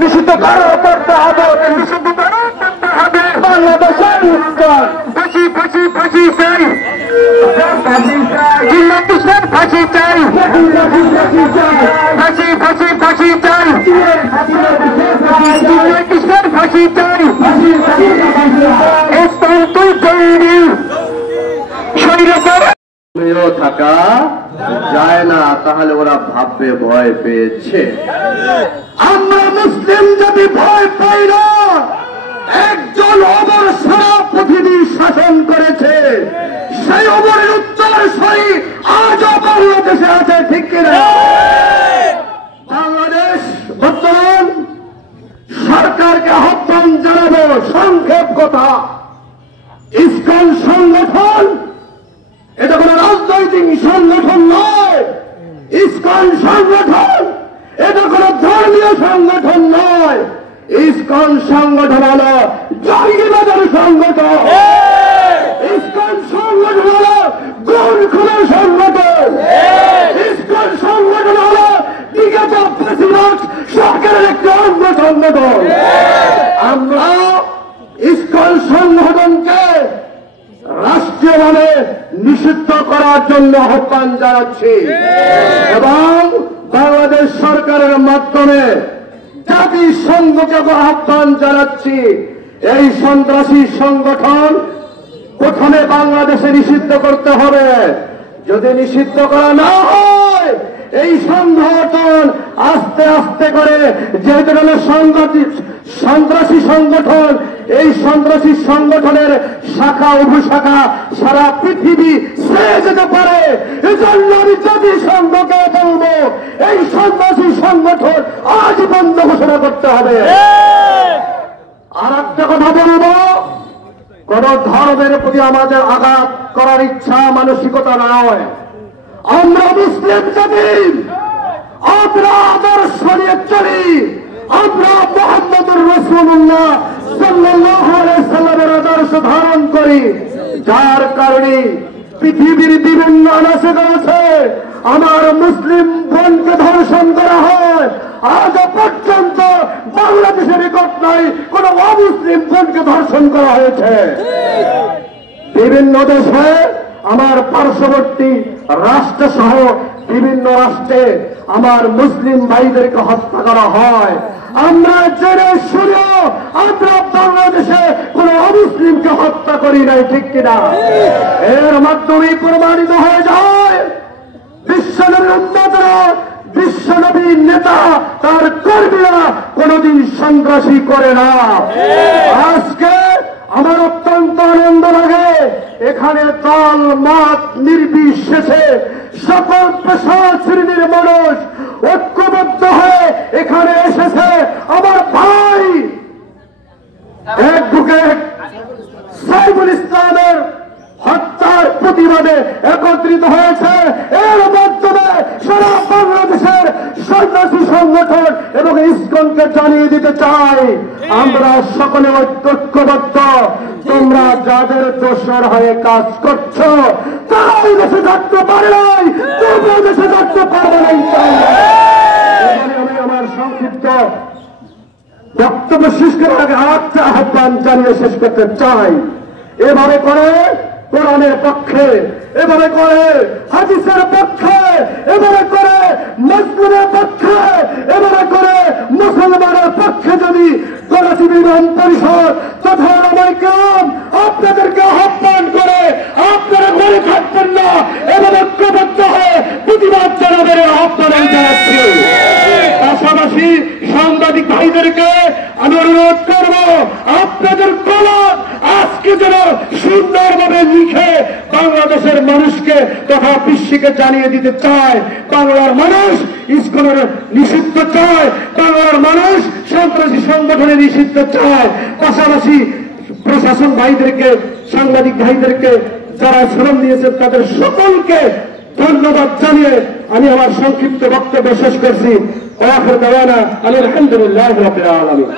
নিষিদ্ধ করতে হবে, নিষিদ্ধ করতে হবে বাংলাদেশের ইসলাম। ফাঁসি ফাঁসি ফাঁসি চাই, জিল্লাতিসের ফাঁসি চাই, ফাঁসি ফাঁসি ফাঁসি চাই, জিল্লাতিসের ফাঁসি চাই। ইসলাম তুই জঙ্গি থাকা যায় না, তাহলে ওরা ভাববে ভয় পেয়েছে। আমরা মুসলিম যদি ভয় পাই না, একজন অমর সারা পৃথিবী শাসন করেছে, সেই অমরের উত্তরসূরি আজও বাংলাদেশে আছে, ঠিক কিনা? বাংলাদেশ বর্তমান সরকারকে আহ্বান জানাবো, সংক্ষেপ কথা, ইসকন সংগঠন এটা কোন রাজনৈতিক সংগঠন নয়, ইসকন সংগঠন এটা কোন ধর্মীয় সংগঠন নয়, ইসকন সংগঠন হল জঙ্গিবাদের সংগঠন, ইসকন সংগঠন হল গুণ খুনের সংগঠন, ইসকন সংগঠন হল বিগত প্রেসিডেন্ট সরকারের একটি অঙ্গ সংগঠন। আমরা ইসকন সংগঠনকে রাষ্ট্রীয়ভাবে নিষিদ্ধ করার জন্য আহ্বান জানাচ্ছি এবং বাংলাদেশ সরকারের মাধ্যমে জাতিসংঘকে আহ্বান জানাচ্ছি, এই সন্ত্রাসী সংগঠন প্রথমে বাংলাদেশে নিষিদ্ধ করতে হবে। যদি নিষিদ্ধ করা না হয়, এই সংগঠন আস্তে আস্তে করে যেহেতু সন্ত্রাসী সংগঠন, এই সন্ত্রাসী সংগঠনের শাখা উপশাখা সারা পৃথিবী ছেয়ে যেতে পারে। এজন্য আমি জাতিসংঘকে বলবো, এই সন্ত্রাসী সংগঠন আজ বন্ধ ঘোষণা করতে হবে। আর একটা কথা বলবো, কোন ধর্মের প্রতি আমাদের আঘাত করার ইচ্ছা মানসিকতা নয়। আমরা মুসলিম জাতি, আমরা আদর্শ নিয়ে চলি, আমরা মুহাম্মদুর রাসূলুল্লাহ সাল্লাল্লাহু আলাইহি সাল্লামের আদর্শ ধারণ করি, যার কারণে পৃথিবীর বিভিন্ন আনাচে কানাচে আমার মুসলিম বোনকে ধর্ষণ করা হয়। আজ পর্যন্ত বাংলাদেশের রেকর্ড নাই কোন অমুসলিম বোনকে ধর্ষণ করা হয়েছে। বিভিন্ন দেশে আমার পার্শ্ববর্তী রাষ্ট্র সহ বিভিন্ন রাষ্ট্রে আমার মুসলিম ভাইদেরকে হত্যা করা হয়। আমরা জেনে শুনে আমরা বাংলাদেশে কোন অমুসলিমকে হত্যা করি নাই, ঠিক কিনা? এর মাধ্যমে প্রমাণিত হয়ে যায় বিশ্বনবীর উম্মতরা, বিশ্বনবীর নেতা তার কর্মীরা কোনদিন সন্ত্রাসী করে না। আজকে আমার অত্যন্ত আনন্দ লাগে, এখানে দল মত নির্বিশেষে সকল পেশা শ্রেণীর মানুষ ঐক্যবদ্ধ হয়ে এখানে এসেছে। আমার ভাই অ্যাডভোকেট সাইফুল ইসলামের হত্যার প্রতিবাদে একত্রিত হয়েছে। এর মাধ্যমে সারা বাংলাদেশের সন্ত্রাসী সংগঠন এবং ইসকনকে জানিয়ে দিতে চাই, আমরা সকলে ঐক্যবদ্ধ। তোমরা যাদের দোষর হয়ে কাজ করছো তারাই দেশে থাকতে পারে নাই, তোমরা দেশে থাকতে পারবে না ইনশাআল্লাহ। আমি আমার সংক্ষিপ্ত বক্তব্য শেষ করার আগে আরেকটা আহ্বান জানিয়ে শেষ করতে চাই। এভাবে করে কোরআনের পক্ষে, এভাবে করে হাদিসের পক্ষে, এভাবে করে মুসলিমের পক্ষে, এভাবে করে মুসলমানের পক্ষে যদি গণজীবন পরিষদ তথা ওলামায়ে-কেরাম আপনাদেরকে আহ্বান করে আপনারা ঘরে থাকবেন না, এভাবে ঐক্যবদ্ধ হয়ে প্রতিবাদ জানাবেন আহ্বান জানাচ্ছি। পাশাপাশি সাংবাদিক ভাইদেরকে আমি অনুরোধ করব, আপনাদের কলম আজকে যেন সুন্দরভাবে লিখে বাংলাদেশের মানুষকে তথা বিশ্বকে জানিয়ে দিতে চায়, বাংলার মানুষ ইসকনের নিষিদ্ধ চায়, বাংলার মানুষ সন্ত্রাসী সংগঠনে নিষিদ্ধ চায়। পাশাপাশি প্রশাসন ভাইদেরকে, সাংবাদিক ভাইদেরকে যারা শ্রম দিয়েছেন তাদের সকলকে ধন্যবাদ জানিয়ে আমি আমার সংক্ষিপ্ত বক্তব্য শেষ করছি। আখির দাওয়ানা আলহামদুলিল্লাহি রাব্বিল আলামিন।